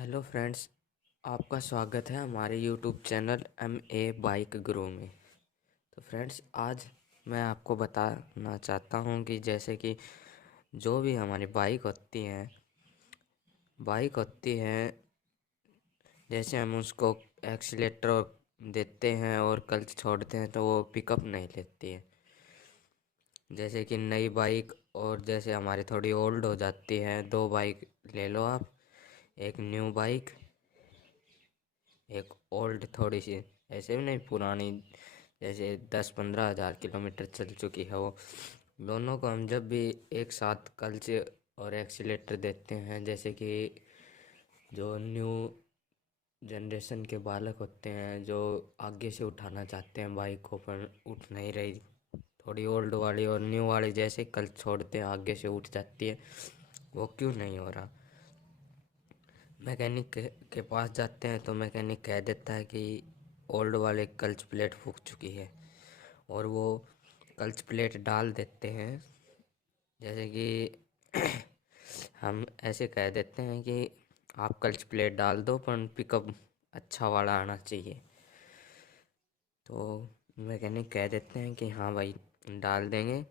Hello friends, आपका स्वागत है हमारे यूट्यूब चैनल बाइक गुरु में। तो फ्रेंड्स, आज मैं आपको बताना चाहता हूँ कि जैसे कि जो भी हमारी बाइक होती हैं, जैसे हम उसको एक्सीलेटर देते हैं और क्लच छोड़ते हैं तो वो पिकअप नहीं लेती है। जैसे कि नई बाइक और जैसे हमारी थोड़ी ओल्ड हो जाती है, दो बाइक ले लो आप। एक न्यू बाइक, एक ओल्ड थोड़ी सी, ऐसे भी नहीं पुरानी, जैसे 10-15 हज़ार किलोमीटर चल चुकी है वो। दोनों को हम जब भी एक साथ क्लच और एक्सीलेटर देते हैं, जैसे कि जो न्यू जनरेशन के बालक होते हैं जो आगे से उठाना चाहते हैं बाइक को पर उठ नहीं रही, थोड़ी ओल्ड वाली और न्यू वाली जैसे क्लच छोड़ते हैं आगे से उठ जाती है, वो क्यों नहीं हो रहा। मैकेनिक के पास जाते हैं तो मैकेनिक कह देता है कि ओल्ड वाले क्लच प्लेट फूक चुकी है, और वो क्लच प्लेट डाल देते हैं। जैसे कि हम ऐसे कह देते हैं कि आप क्लच प्लेट डाल दो पर पिकअप अच्छा वाला आना चाहिए। तो मैकेनिक कह देते हैं कि हाँ भाई, डाल देंगे।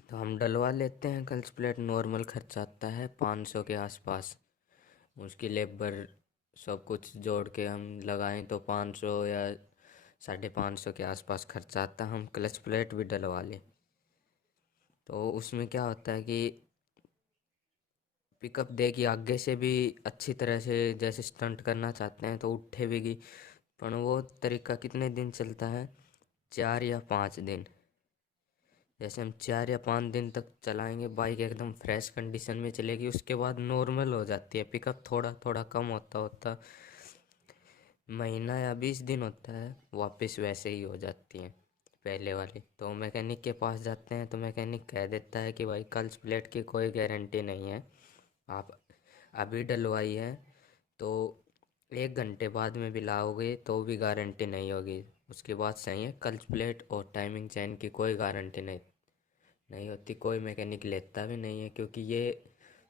तो हम डलवा लेते हैं क्लच प्लेट। नॉर्मल खर्चा आता है 500 के आसपास। उसकी लेबर सब कुछ जोड़ के हम लगाएं तो 500 या 550 के आसपास खर्चा आता है। हम क्लच प्लेट भी डलवा लें तो उसमें क्या होता है कि पिकअप देगी आगे से भी अच्छी तरह से। जैसे स्टंट करना चाहते हैं तो उठे भी, पर वो तरीका कितने दिन चलता है? 4 या 5 दिन। जैसे हम 4 या 5 दिन तक चलाएंगे, बाइक एकदम फ्रेश कंडीशन में चलेगी, उसके बाद नॉर्मल हो जाती है पिकअप। थोड़ा थोड़ा कम होता होता महीना या 20 दिन होता है, वापस वैसे ही हो जाती है पहले वाली। तो मैकेनिक के पास जाते हैं तो मैकेनिक कह देता है कि भाई क्लच प्लेट की कोई गारंटी नहीं है, आप अभी डलवाई है तो 1 घंटे बाद में भी लाओगे तो भी गारंटी नहीं होगी, उसके बाद सही है। क्लच प्लेट और टाइमिंग चेन की कोई गारंटी नहीं होती, कोई मैकेनिक लेता भी नहीं है, क्योंकि ये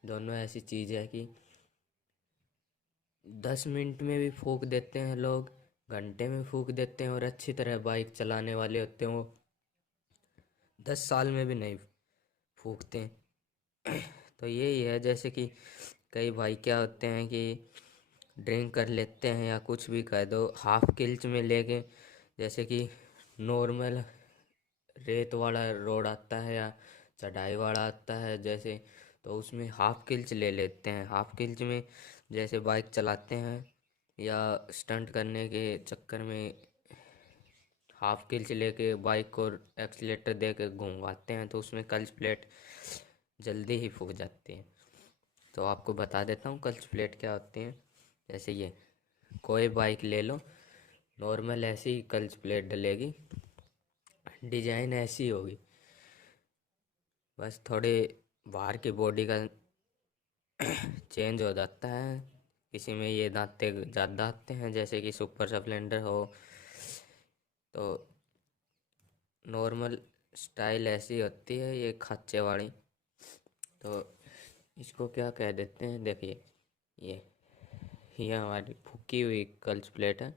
दोनों ऐसी चीज़ है कि 10 मिनट में भी फूक देते हैं लोग, घंटे में फूक देते हैं, और अच्छी तरह बाइक चलाने वाले होते हैं वो 10 साल में भी नहीं फूकते। तो यही है, जैसे कि कई भाई क्या होते हैं कि ड्रिंक कर लेते हैं या कुछ भी कह दो, हाफ किल्च में लेके, जैसे कि नॉर्मल रेत वाला रोड आता है या चढ़ाई वाला आता है जैसे, तो उसमें हाफ किल्च ले लेते हैं। हाफ किल्च में जैसे बाइक चलाते हैं या स्टंट करने के चक्कर में हाफ किल्च लेके बाइक को एक्सीलेटर दे के घुमाते हैं तो उसमें क्लच प्लेट जल्दी ही फूक जाती है। तो आपको बता देता हूँ क्लच प्लेट क्या होती हैं। जैसे ये कोई बाइक ले लो, नॉर्मल ऐसी ही क्लच प्लेट डलेगी, डिजाइन ऐसी होगी, बस थोड़े बाहर की बॉडी का चेंज हो जाता है। किसी में ये दांते ज़्यादा आते हैं, जैसे कि सुपर स्प्लेंडर हो, तो नॉर्मल स्टाइल ऐसी होती है ये खाचे वाली। तो इसको क्या कह देते हैं, देखिए ये हमारी फूकी हुई क्लच प्लेट है।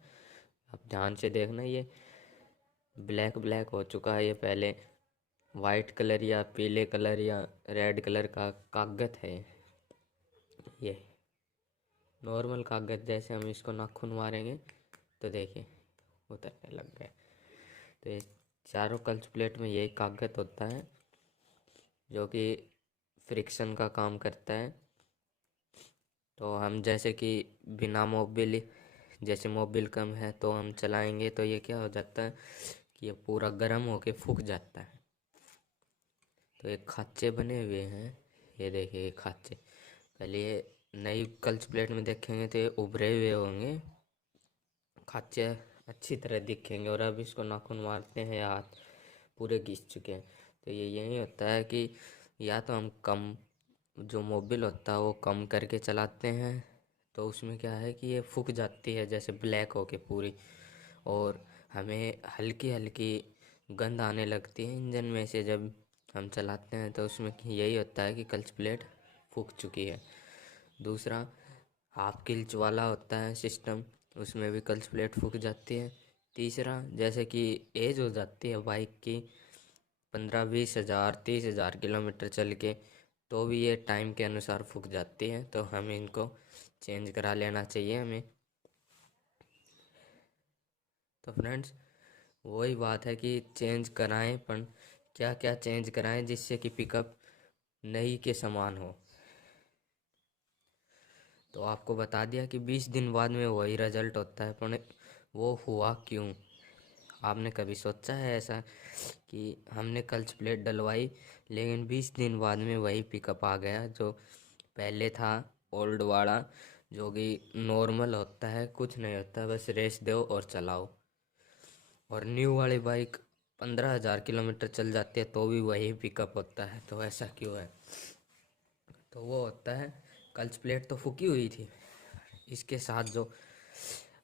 अब ध्यान से देखना, ये ब्लैक ब्लैक हो चुका है, ये पहले वाइट कलर या पीले कलर या रेड कलर का कागज है। ये नॉर्मल कागज, जैसे हम इसको नाखून मारेंगे तो देखिए उतरने लग गए। तो ये चारों क्लच प्लेट में यही कागज होता है जो कि फ्रिक्शन का काम करता है। तो हम जैसे कि बिना मोबिल, जैसे मोबिल कम है तो हम चलाएंगे तो ये क्या हो जाता है कि ये पूरा गर्म होके फूक जाता है। तो ये खाँचे बने हुए हैं, ये देखिए ये खाँचे। पहले ये नई क्लच प्लेट में देखेंगे तो ये उभरे हुए होंगे, खाँचे अच्छी तरह दिखेंगे, और अब इसको नाखून मारते हैं या हाथ पूरे घिस चुके हैं। तो ये यही होता है कि या तो हम कम, जो मोबिल होता है वो कम करके चलाते हैं तो उसमें क्या है कि ये फूक जाती है जैसे ब्लैक होके पूरी, और हमें हल्की हल्की गंध आने लगती है इंजन में से जब हम चलाते हैं, तो उसमें यही होता है कि क्लच प्लेट फूक चुकी है। दूसरा, हाफ किल्च वाला होता है सिस्टम, उसमें भी क्लच प्लेट फूक जाती है। तीसरा, जैसे कि एज हो जाती है बाइक की 15-20 हज़ार 30 हज़ार किलोमीटर चल के, तो भी ये टाइम के अनुसार फूक जाती है, तो हमें इनको चेंज करा लेना चाहिए हमें। तो फ्रेंड्स, वही बात है कि चेंज कराएं, पर क्या क्या चेंज कराएं जिससे कि पिकअप नई के समान हो। तो आपको बता दिया कि 20 दिन बाद में वही रिजल्ट होता है, पर वो हुआ क्यों? आपने कभी सोचा है ऐसा कि हमने क्लच प्लेट डलवाई, लेकिन 20 दिन बाद में वही पिकअप आ गया जो पहले था, ओल्ड वाला, जो कि नॉर्मल होता है, कुछ नहीं होता, बस रेस दो और चलाओ। और न्यू वाली बाइक 15 हज़ार किलोमीटर चल जाती है तो भी वही पिकअप होता है, तो ऐसा क्यों है? तो वो होता है, क्लच प्लेट तो फूकी हुई थी, इसके साथ जो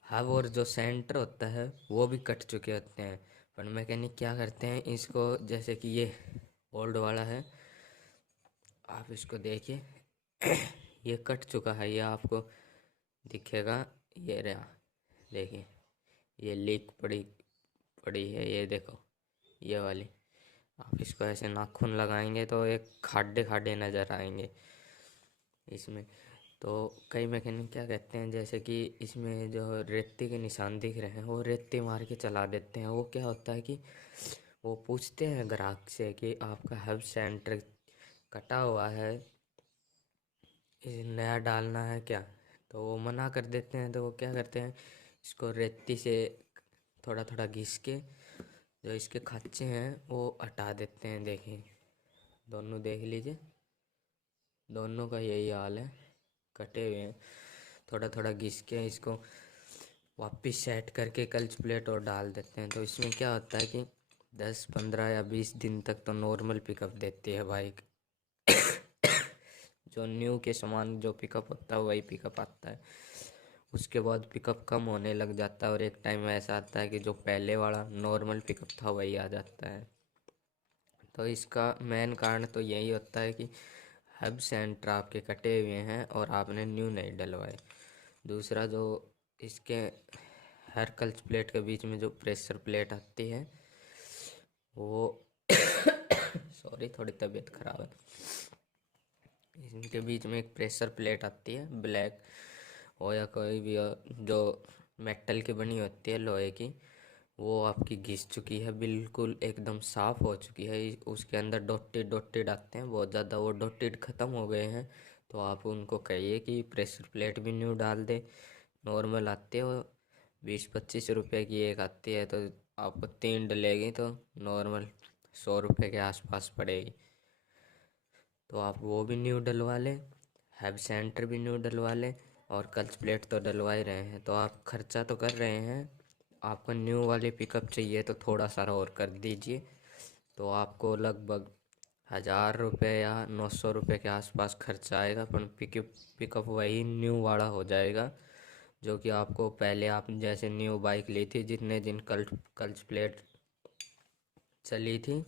हब और जो सेंटर होता है वो भी कट चुके होते हैं। पर मैकेनिक क्या करते हैं इसको, जैसे कि ये ओल्ड वाला है, आप इसको देखिए ये कट चुका है, ये आपको दिखेगा, ये रहा, देखिए ये लीक पड़ी पड़ी है, ये देखो ये वाली। आप इसको ऐसे नाखून लगाएंगे तो एक खाडे खाडे नज़र आएंगे इसमें। तो कई मैकेनिक क्या कहते हैं, जैसे कि इसमें जो रेती के निशान दिख रहे हैं वो रेती मार के चला देते हैं। वो क्या होता है कि वो पूछते हैं ग्राहक से कि आपका हब सेंटर कटा हुआ है, इसे नया डालना है क्या? तो वो मना कर देते हैं। तो वो क्या करते हैं, इसको रेती से थोड़ा थोड़ा घिस के जो इसके खाँचे हैं वो हटा देते हैं। देखिए दोनों देख लीजिए, दोनों का यही हाल है, कटे हुए हैं। थोड़ा थोड़ा घिस के इसको वापस सेट करके क्लच प्लेट और डाल देते हैं। तो इसमें क्या होता है कि 10-15 या 20 दिन तक तो नॉर्मल पिकअप देती है बाइक जो न्यू के समान जो पिकअप होता है वही पिकअप आता है। उसके बाद पिकअप कम होने लग जाता है और एक टाइम ऐसा आता है कि जो पहले वाला नॉर्मल पिकअप था वही आ जाता है। तो इसका मेन कारण तो यही होता है कि हब सेंटर आपके कटे हुए हैं और आपने न्यू नहीं डलवाए। दूसरा, जो इसके हर क्लच प्लेट के बीच में जो प्रेशर प्लेट आती है वो सॉरी, थोड़ी तबीयत खराब है। इनके बीच में एक प्रेशर प्लेट आती है, ब्लैक हो या कोई भी हो, जो मेटल की बनी होती है, लोहे की, वो आपकी घिस चुकी है, बिल्कुल एकदम साफ़ हो चुकी है। उसके अंदर डॉटेड डॉटेड आते हैं बहुत ज़्यादा, वो डॉटेड ख़त्म हो गए हैं। तो आप उनको कहिए कि प्रेशर प्लेट भी न्यू डाल दे। नॉर्मल आती है वो 20-25 रुपये की एक आती है, तो आपको 3 डलेगी तो नॉर्मल 100 रुपये के आसपास पड़ेगी। तो आप वो भी न्यू डलवा लें, हेब सेंटर भी न्यू डलवा लें, और क्लच प्लेट तो डलवा ही रहे हैं तो आप खर्चा तो कर रहे हैं। आपको न्यू वाली पिकअप चाहिए तो थोड़ा सा और कर दीजिए, तो आपको लगभग 1,000 रुपये या 900 रुपये के आसपास खर्चा आएगा, पर पिकअप वही न्यू वाला हो जाएगा जो कि आपको पहले आप जैसे न्यू बाइक ली थी, जितने दिन क्लच प्लेट चली थी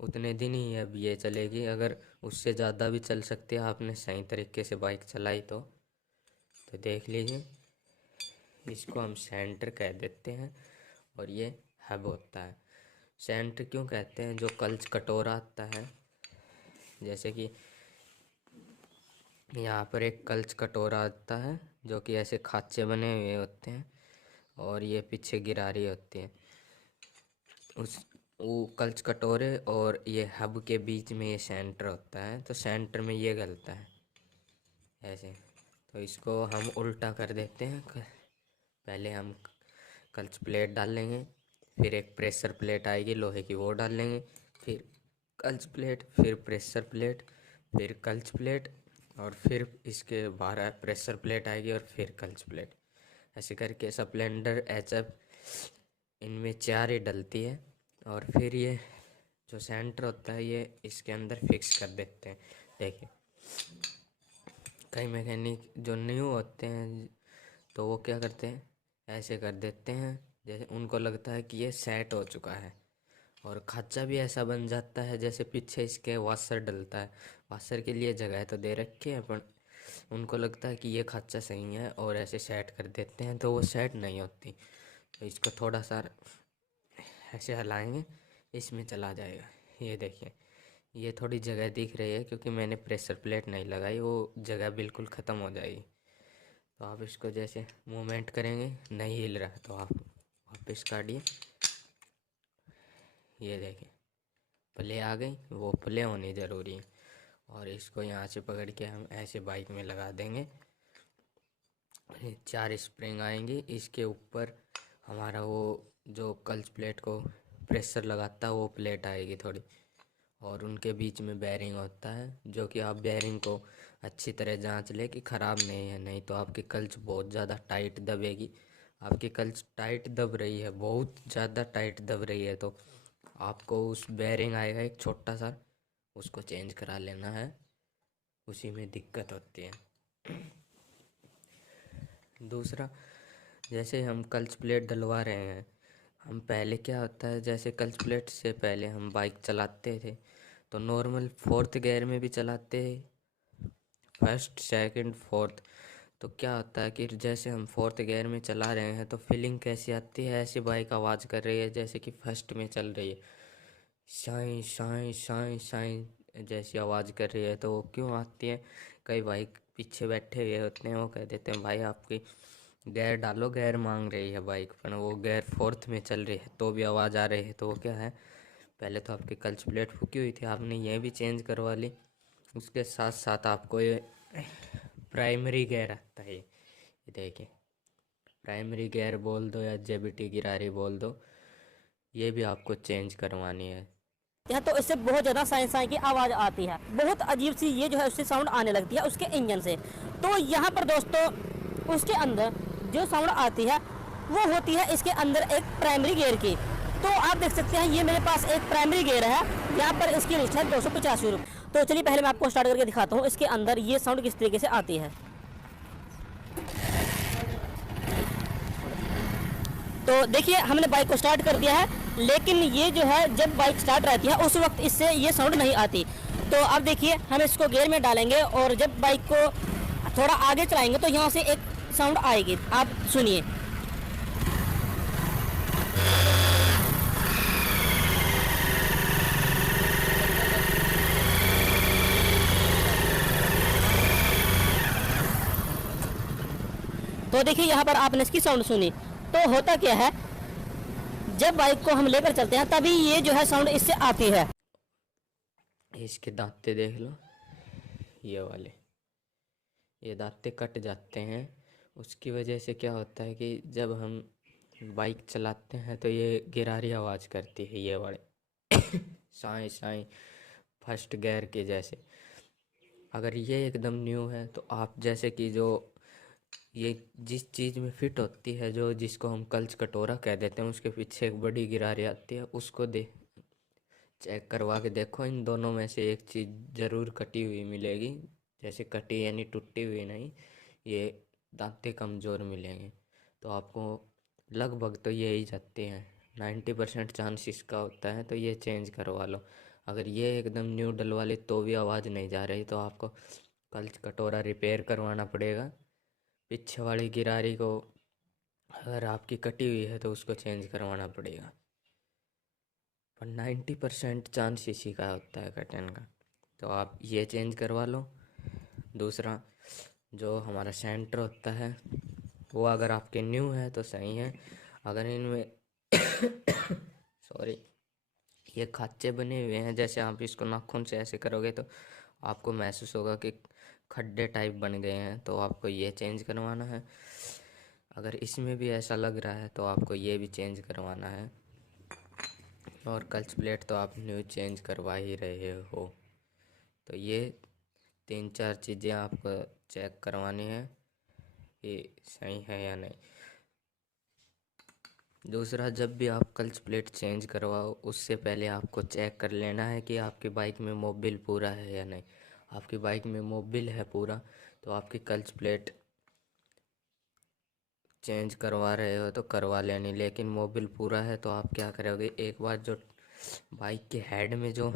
उतने दिन ही अब ये चलेगी। अगर उससे ज़्यादा भी चल सकती है, आपने सही तरीके से बाइक चलाई तो देख लीजिए। इसको हम सेंटर कह देते हैं और ये हब होता है। सेंटर क्यों कहते हैं? जो क्लच कटोरा आता है, जैसे कि यहाँ पर एक क्लच कटोरा आता है जो कि ऐसे खाँचे बने हुए होते हैं और ये पीछे गिरारी होती है। उस वो क्लच कटोरे और ये हब के बीच में ये सेंटर होता है, तो सेंटर में ये गलता है ऐसे। तो इसको हम उल्टा कर देते हैं। पहले हम क्लच प्लेट डाल लेंगे, फिर एक प्रेशर प्लेट आएगी लोहे की, वो डाल लेंगे, फिर क्लच प्लेट, फिर प्रेशर प्लेट, फिर क्लच प्लेट, और फिर इसके बाहर प्रेशर प्लेट आएगी और फिर क्लच प्लेट। ऐसे करके स्प्लेंडर, एचएफ, इनमें 4 ही डलती है। और फिर ये जो सेंटर होता है ये इसके अंदर फिक्स कर देते हैं। देखिए कई मैकेनिक जो न्यू होते हैं तो वो क्या करते हैं, ऐसे कर देते हैं जैसे उनको लगता है कि ये सेट हो चुका है, और खाँचा भी ऐसा बन जाता है जैसे पीछे इसके वाशर डलता है। वाशर के लिए जगह तो दे रखी है, पर उनको लगता है कि ये खाचा सही है और ऐसे सेट कर देते हैं, तो वो सेट नहीं होती। तो इसको थोड़ा सा ऐसे हिलाएंगे, इसमें चला जाएगा। ये देखिए, ये थोड़ी जगह दिख रही है क्योंकि मैंने प्रेशर प्लेट नहीं लगाई, वो जगह बिल्कुल ख़त्म हो जाएगी। तो आप इसको जैसे मूवमेंट करेंगे, नहीं हिल रहा है तो आप वापस काटिए। ये देखिए प्ले आ गई, वो प्ले होनी ज़रूरी है। और इसको यहाँ से पकड़ के हम ऐसे बाइक में लगा देंगे। 4 स्प्रिंग आएंगी, इसके ऊपर हमारा वो जो क्लच प्लेट को प्रेशर लगाता है वो प्लेट आएगी थोड़ी, और उनके बीच में बेयरिंग होता है, जो कि आप बेयरिंग को अच्छी तरह जांच ले कि ख़राब नहीं है, नहीं तो आपकी क्लच बहुत ज़्यादा टाइट दबेगी। आपकी क्लच टाइट दब रही है, बहुत ज़्यादा टाइट दब रही है, तो आपको उस बेयरिंग आएगा एक छोटा सा, उसको चेंज करा लेना है, उसी में दिक्कत होती है। दूसरा, जैसे हम क्लच प्लेट डलवा रहे हैं, हम पहले क्या होता है, जैसे क्लच प्लेट से पहले हम बाइक चलाते थे तो नॉर्मल 4th गियर में भी चलाते, 1st 2nd 4th। तो क्या होता है कि जैसे हम 4th गियर में चला रहे हैं तो फीलिंग कैसी आती है, ऐसी बाइक आवाज़ कर रही है जैसे कि फर्स्ट में चल रही है, शाई शाई शाई शाई जैसी आवाज़ कर रही है। तो वो क्यों आती है, कई बाइक पीछे बैठे हुए होते हैं, वो कह देते हैं भाई आपकी गियर डालो, गियर मांग रही है बाइक, पर वो गियर 4th में चल रही है तो भी आवाज़ आ रही है। तो वो क्या है, पहले तो आपकी क्लच प्लेट फूकी हुई थी, आपने ये भी चेंज करवा ली। उसके साथ साथ आपको ये प्राइमरी गियर आता है, ये देखिए प्राइमरी गियर बोल दो या जेबीटी गिरारी बोल दो, ये भी आपको चेंज करवानी है। तो इससे बहुत ज़्यादा साई साई की आवाज़ आती है, बहुत अजीब सी ये जो है उससे साउंड आने लगती है उसके इंजन से। तो यहाँ पर दोस्तों उसके अंदर जो साउंड आती है वो होती है इसके अंदर एक प्राइमरी गियर की। तो आप देख सकते हैं ये मेरे पास एक प्राइमरी गियर है, यहाँ पर इसकी लिस्ट है 285 रुपये। तो चलिए पहले मैं आपको स्टार्ट करके दिखाता हूँ इसके अंदर ये साउंड किस तरीके से आती है। तो देखिए हमने बाइक को स्टार्ट कर दिया है, लेकिन ये जो है जब बाइक स्टार्ट रहती है उस वक्त इससे ये साउंड नहीं आती। तो अब देखिए हम इसको गियर में डालेंगे और जब बाइक को थोड़ा आगे चलाएंगे तो यहाँ से एक साउंड आएगी, आप सुनिए। तो देखिए यहाँ पर आपने इसकी साउंड सुनी। तो होता क्या है, जब बाइक को हम लेकर चलते हैं तभी ये जो है साउंड इससे आती है। इसके दांते देख लो, ये वाले, ये दांते कट जाते हैं। उसकी वजह से क्या होता है कि जब हम बाइक चलाते हैं तो ये गिरारी आवाज़ करती है, ये वाले साई साई फर्स्ट गियर के जैसे। अगर ये एकदम न्यू है तो आप जैसे कि जो ये जिस चीज़ में फिट होती है, जो जिसको हम कल्च कटोरा कह देते हैं, उसके पीछे एक बड़ी गिरारी आती है, उसको चेक करवा के देखो, इन दोनों में से एक चीज़ ज़रूर कटी हुई मिलेगी। जैसे कटी यानी टूटी हुई नहीं, ये दांते कमज़ोर मिलेंगे। तो आपको लगभग तो यही जाते हैं, 90% चांस इसका होता है, तो ये चेंज करवा लो। अगर ये एकदम न्यू डलवा ली तो भी आवाज़ नहीं जा रही तो आपको कल्च कटोरा रिपेयर करवाना पड़ेगा। पीछे वाली गिरारी को अगर आपकी कटी हुई है तो उसको चेंज करवाना पड़ेगा, पर 90% चांस इसी का होता है कटन का। तो आप ये चेंज करवा लो। दूसरा, जो हमारा सेंटर होता है वो अगर आपके न्यू है तो सही है, अगर इनमें सॉरी ये खाचे बने हुए हैं, जैसे आप इसको नाखून से ऐसे करोगे तो आपको महसूस होगा कि खड्डे टाइप बन गए हैं, तो आपको ये चेंज करवाना है। अगर इसमें भी ऐसा लग रहा है तो आपको ये भी चेंज करवाना है। और क्लच प्लेट तो आप न्यू चेंज करवा ही रहे हो, तो ये 3-4 चीज़ें आपको चेक करवानी है कि सही है या नहीं। दूसरा, जब भी आप क्लच प्लेट चेंज करवाओ उससे पहले आपको चेक कर लेना है कि आपकी बाइक में मोबिल पूरा है या नहीं। आपकी बाइक में मोबिल है पूरा तो आपकी क्लच प्लेट चेंज करवा रहे हो तो करवा लेनी, लेकिन मोबिल पूरा है तो आप क्या करोगे, एक बार जो बाइक के हेड में जो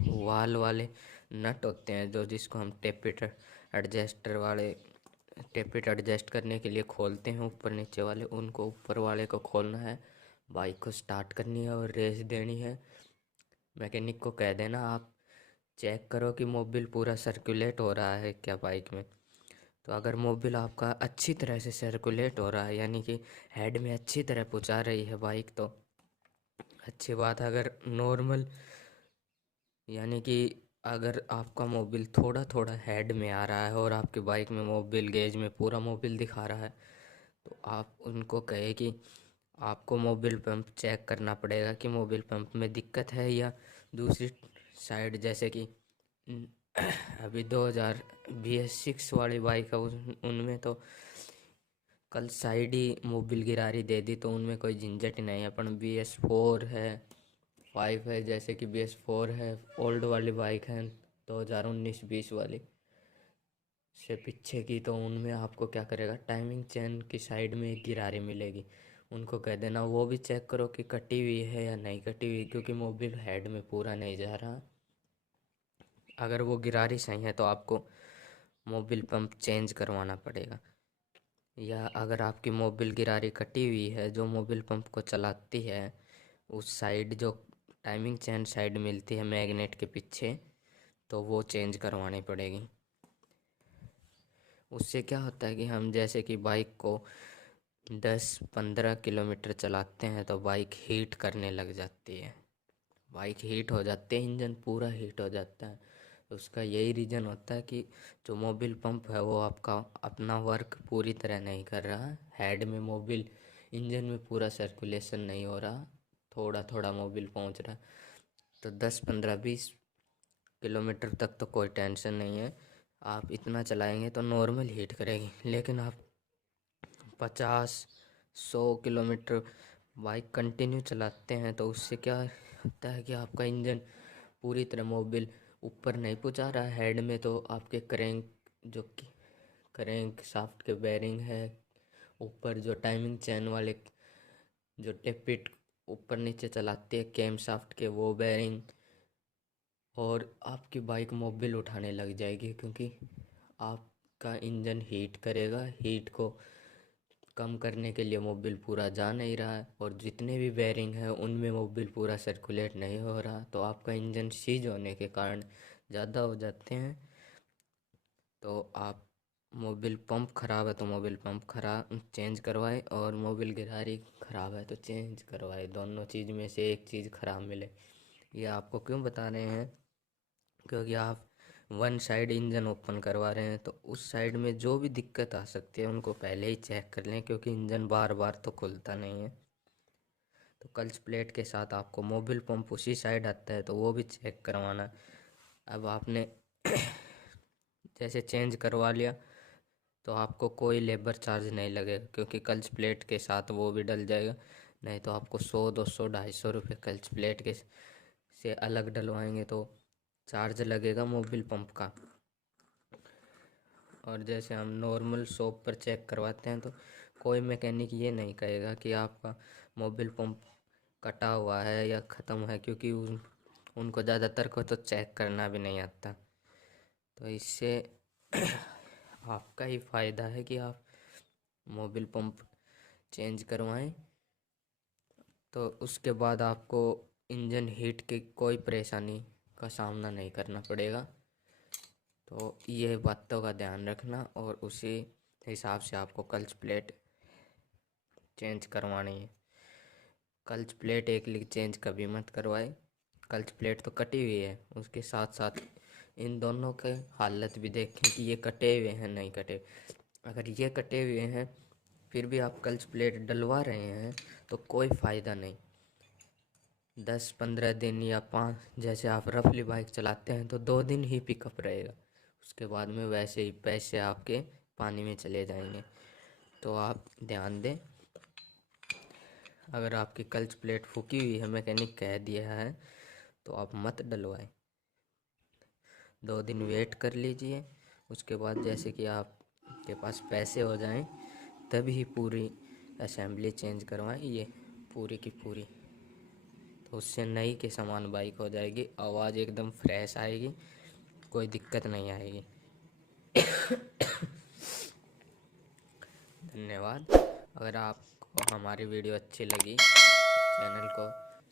वाल वाले नट होते हैं, जो जिसको हम टेपिटर एडजस्टर वाले टेपिट एडजस्ट करने के लिए खोलते हैं ऊपर नीचे वाले, उनको ऊपर वाले को खोलना है, बाइक को स्टार्ट करनी है और रेस देनी है। मैकेनिक को कह देना आप चेक करो कि मोबिल पूरा सर्कुलेट हो रहा है क्या बाइक में। तो अगर मोबिल आपका अच्छी तरह से सर्कुलेट हो रहा है, यानी कि हेड में अच्छी तरह पहुंचा रही है बाइक, तो अच्छी बात है। अगर नॉर्मल यानी कि अगर आपका मोबिल थोड़ा थोड़ा हेड में आ रहा है और आपकी बाइक में मोबिल गेज में पूरा मोबिल दिखा रहा है, तो आप उनको कहे कि आपको मोबिल पंप चेक करना पड़ेगा कि मोबिल पंप में दिक्कत है या दूसरी साइड, जैसे कि अभी 2000 BS6 वाली बाइक है, उनमें तो कल साइड ही मोबिल गिरारी दे दी, तो उनमें कोई झंझट नहीं है। अपन BS4 है, 5 है, जैसे कि BS4 है, ओल्ड वाली बाइक है 2019-20 वाली से पीछे की, तो उनमें आपको क्या करेगा, टाइमिंग चेन की साइड में एक गिरारी मिलेगी, उनको कह देना वो भी चेक करो कि कटी हुई है या नहीं कटी हुई, क्योंकि मोबिल हेड में पूरा नहीं जा रहा। अगर वो गिरारी सही है तो आपको मोबिल पंप चेंज करवाना पड़ेगा। या अगर आपकी मोबिल गिरारी कटी हुई है, जो मोबिल पंप को चलाती है उस साइड जो टाइमिंग चेन साइड मिलती है मैग्नेट के पीछे, तो वो चेंज करवानी पड़ेगी। उससे क्या होता है कि हम जैसे कि बाइक को 10-15 किलोमीटर चलाते हैं तो बाइक हीट करने लग जाती है, बाइक हीट हो जाती है, इंजन पूरा हीट हो जाता है। तो उसका यही रीज़न होता है कि जो मोबिल पंप है वो आपका अपना वर्क पूरी तरह नहीं कर रहा, हेड में मोबिल इंजन में पूरा सर्कुलेशन नहीं हो रहा, थोड़ा थोड़ा मोबिल पहुंच रहा। तो 10-15-20 किलोमीटर तक तो कोई टेंशन नहीं है, आप इतना चलाएंगे तो नॉर्मल हीट करेगी। लेकिन आप 50-100 किलोमीटर बाइक कंटिन्यू चलाते हैं तो उससे क्या होता है कि आपका इंजन पूरी तरह मोबिल ऊपर नहीं पहुंचा रहा है हेड में, तो आपके क्रैंक जो क्रैंक शाफ्ट के बेरिंग है, ऊपर जो टाइमिंग चेन वाले जो टेपिट ऊपर नीचे चलाते हैं कैम शाफ्ट के, वो बेरिंग, और आपकी बाइक मोबिल उठाने लग जाएगी, क्योंकि आपका इंजन हीट करेगा। हीट को कम करने के लिए मोबिल पूरा जा नहीं रहा है, और जितने भी बेरिंग हैं उनमें मोबिल पूरा सर्कुलेट नहीं हो रहा, तो आपका इंजन सीज होने के कारण ज़्यादा हो जाते हैं। तो आप मोबिल पंप ख़राब है तो मोबिल पंप खराब चेंज करवाए, और मोबिल गिरारी ख़राब है तो चेंज करवाए, दोनों चीज़ में से एक चीज़ ख़राब मिले। ये आपको क्यों बता रहे हैं, क्योंकि आप वन साइड इंजन ओपन करवा रहे हैं, तो उस साइड में जो भी दिक्कत आ सकती है उनको पहले ही चेक कर लें, क्योंकि इंजन बार बार तो खुलता नहीं है। तो क्लच प्लेट के साथ आपको मोबिल पंप उसी साइड आता है, तो वो भी चेक करवाना। अब आपने जैसे चेंज करवा लिया तो आपको कोई लेबर चार्ज नहीं लगेगा, क्योंकि क्लच प्लेट के साथ वो भी डल जाएगा। नहीं तो आपको 100-200-250 रुपये क्लच प्लेट के से अलग डलवाएंगे तो चार्ज लगेगा मोबिल पंप का। और जैसे हम नॉर्मल शॉप पर चेक करवाते हैं तो कोई मैकेनिक ये नहीं कहेगा कि आपका मोबिल पंप कटा हुआ है या ख़त्म है, क्योंकि उनको ज़्यादातर को तो चेक करना भी नहीं आता। तो इससे आपका ही फ़ायदा है कि आप मोबिल पंप चेंज करवाएं, तो उसके बाद आपको इंजन हीट की कोई परेशानी का सामना नहीं करना पड़ेगा। तो ये बातों का ध्यान रखना, और उसी हिसाब से आपको क्लच प्लेट चेंज करवानी है। क्लच प्लेट एक लीक चेंज कभी मत करवाए, क्लच प्लेट तो कटी हुई है, उसके साथ साथ इन दोनों के हालत भी देखें कि ये कटे हुए हैं नहीं कटे। अगर ये कटे हुए हैं फिर भी आप क्लच प्लेट डलवा रहे हैं तो कोई फ़ायदा नहीं। 10-15 दिन या 5, जैसे आप रफली बाइक चलाते हैं तो 2 दिन ही पिकअप रहेगा, उसके बाद में वैसे ही पैसे आपके पानी में चले जाएंगे। तो आप ध्यान दें, अगर आपकी क्लच प्लेट फूकी हुई है, मैकेनिक कह दिया है, तो आप मत डलवाएं। 2 दिन वेट कर लीजिए, उसके बाद जैसे कि आपके पास पैसे हो जाएं तभी पूरी असेंबली चेंज करवाएं, ये पूरी की पूरी। तो उससे नई के समान बाइक हो जाएगी, आवाज़ एकदम फ्रेश आएगी, कोई दिक्कत नहीं आएगी। धन्यवाद। अगर आपको हमारी वीडियो अच्छी लगी तो चैनल को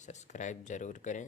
सब्सक्राइब ज़रूर करें।